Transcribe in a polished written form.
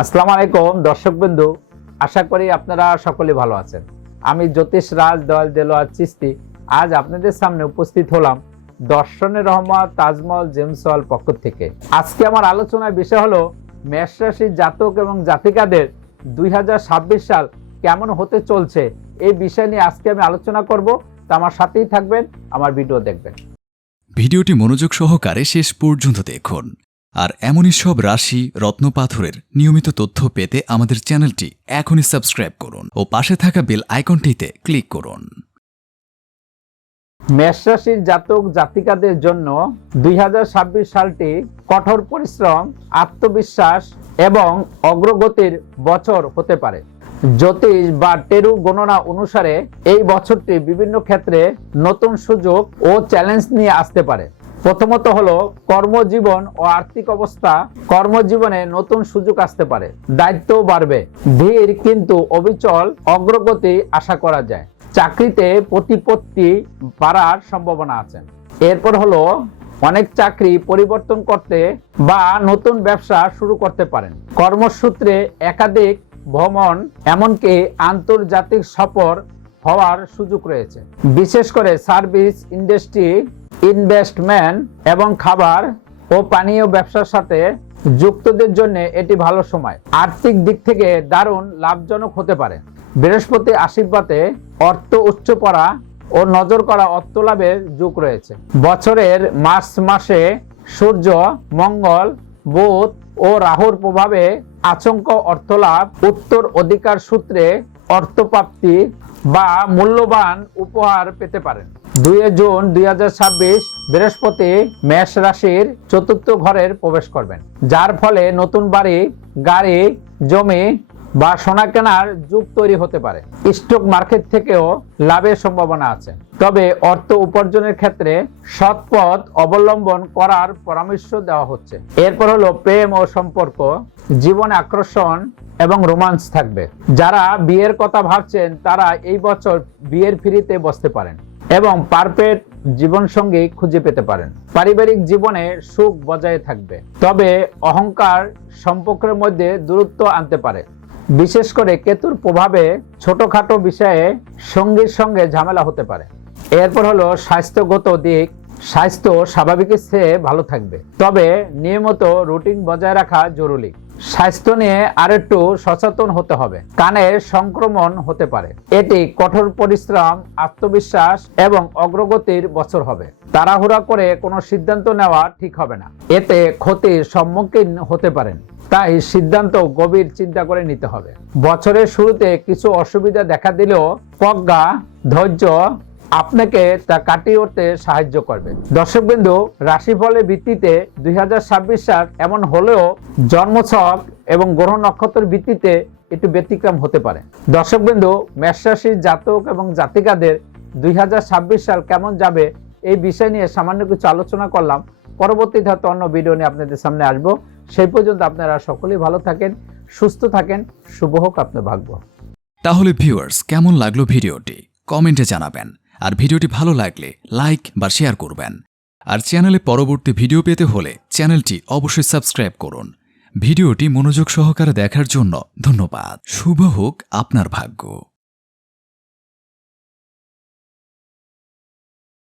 আসসালামু আলাইকুম দর্শকবৃন্দু, আশা করি আপনারা সকলে ভালো আছেন। আমি জ্যোতিষ রাজ দয়াল দেলোয়ার চিস্তি আজ আপনাদের সামনে উপস্থিত হলাম দর্শনের রহমত তাজমহল জেমস ওয়াল পক্ষ থেকে। আজকে আমার আলোচনার বিষয় হলো মেষ রাশির জাতক এবং জাতিকাদের 2026 সাল কেমন হতে চলছে, এই বিষয় নিয়ে আজকে আমি আলোচনা করব। তা আমার সাথেই থাকবেন, আমার ভিডিও দেখবেন। ভিডিওটি মনোযোগ সহকারে শেষ পর্যন্ত দেখুন। আর এমনই সব রাশি রত্নপাথরের নিয়মিত তথ্য পেতে আমাদের চ্যানেলটি এখনই সাবস্ক্রাইব করুন ও পাশে থাকা বেল আইকনটিতে ক্লিক করুন। মেষ রাশির জাতক জাতিকাদের জন্য 2026 সালটি কঠোর পরিশ্রম, আত্মবিশ্বাস এবং অগ্রগতির বছর হতে পারে। জ্যোতিষ বা টেরু গণনা অনুসারে এই বছরটি বিভিন্ন ক্ষেত্রে নতুন সুযোগ ও চ্যালেঞ্জ নিয়ে আসতে পারে। প্রথমত হলো কর্মজীবন ও আর্থিক অবস্থা। কর্মজীবনে নতুন সুযোগ আসতে পারে, দায়িত্ব বাড়বে, ধীর কিন্তু অবিচল অগ্রগতি আশা করা যায়। চাকরিতে প্রতিপত্তি বাড়ার সম্ভাবনা আছে। এরপর হলো অনেক চাকরি পরিবর্তন করতে বা নতুন ব্যবসা শুরু করতে পারেন। কর্মসূত্রে একাধিক ভ্রমণ, এমনকি আন্তর্জাতিক সফর হওয়ার সুযোগ রয়েছে। বিশেষ করে সার্ভিস ইন্ডাস্ট্রি, ইনভেস্টমেন্ট এবং খাবার ও পানীয় ব্যবসার সাথে যুক্তদের জন্য এটি ভালো সময়। আর্থিক দিক থেকে দারুণ লাভজনক হতে পারে। বৃহস্পতি আশীর্বাদে অর্থ উচ্চ পড়া ও নজর করা অর্থ লাভের যোগ রয়েছে। বছরের মার্চ মাসে সূর্য, মঙ্গল, বুধ ও রাহুর প্রভাবে আচমক অর্থলাভ, উত্তর অধিকার সূত্রে অর্থপ্রাপ্তি বা মূল্যবান উপহার পেতে পারেন। 2 জুন 2026 বৃহস্পতি মেষ রাশির চতুর্থ ঘরের প্রবেশ করবেন, যার ফলে নতুন বাড়ি, গাড়ি, জমি বা সোনা কেনার যুগ তৈরি হতে পারে। স্টক মার্কেট থেকেও লাভের সম্ভাবনা আছে, তবে অর্থ উপার্জনের ক্ষেত্রে সৎ পথ অবলম্বন করার পরামর্শ দেওয়া হচ্ছে। এরপর হলো প্রেম ও সম্পর্ক। জীবনে আকর্ষণ এবং রোমান্স থাকবে। যারা বিয়ের কথা ভাবছেন তারা এই বছর বিয়ের ফিরিতে বসতে পারেন এবং পারফেক্ট জীবনসঙ্গী খুঁজে পেতে পারেন। পারিবারিক জীবনে সুখ বজায় থাকবে, তবে অহংকার সম্পর্কের মধ্যে দূরত্ব আনতে পারে। বিশেষ করে কেতুর প্রভাবে ছোটখাটো বিষয়ে সঙ্গীর সঙ্গে ঝামেলা হতে পারে। এরপর হলো স্বাস্থ্যগত দিক। স্বাস্থ্য স্বাভাবিকের চেয়ে ভালো থাকবে, তবে নিয়মিত রুটিন বজায় রাখা জরুরি। স্বাস্থ্য নিয়ে আরেকটু সচেতন হতে হবে। কানের সংক্রমণ হতে পারে। এটি কঠোর পরিশ্রম, আত্মবিশ্বাস এবং অগ্রগতির বছর হবে। তাড়াহুড়া করে কোনো সিদ্ধান্ত নেওয়া ঠিক হবে না, এতে ক্ষতির সম্মুখীন হতে পারেন। তাই সিদ্ধান্ত গভীর চিন্তা করে নিতে হবে। বছরের শুরুতে কিছু অসুবিধা দেখা দিলেও প্রজ্ঞা, ধৈর্য আপনাকে তা কাটিয়ে উঠতে সাহায্য করবে। দর্শকবৃন্দু, রাশিফলের ভিত্তিতে 2026 সাল এমন হলেও জন্মছক এবং গ্রহ নক্ষত্রের ভিত্তিতে একটু ব্যতিক্রম হতে পারে। দর্শকবৃন্দু, মেষ রাশির জাতক এবং জাতিকাদের 2026 সাল কেমন যাবে এই বিষয় নিয়ে সামান্য কিছু আলোচনা করলাম। পরবর্তীতে হয়তো অন্য ভিডিও নিয়ে আপনাদের সামনে আসবো। সেই পর্যন্ত আপনারা সকলেই ভালো থাকেন, সুস্থ থাকেন। শুভ হোক আপনার ভাগ্য। তাহলে ভিউয়ার্স, কেমন লাগলো ভিডিওটি কমেন্টে জানাবেন। আর ভিডিওটি ভালো লাগলে লাইক বা শেয়ার করবেন। আর চ্যানেলে পরবর্তী ভিডিও পেতে হলে চ্যানেলটি অবশ্যই সাবস্ক্রাইব করুন। ভিডিওটি মনোযোগ সহকারে দেখার জন্য ধন্যবাদ। শুভ হোক আপনার ভাগ্য।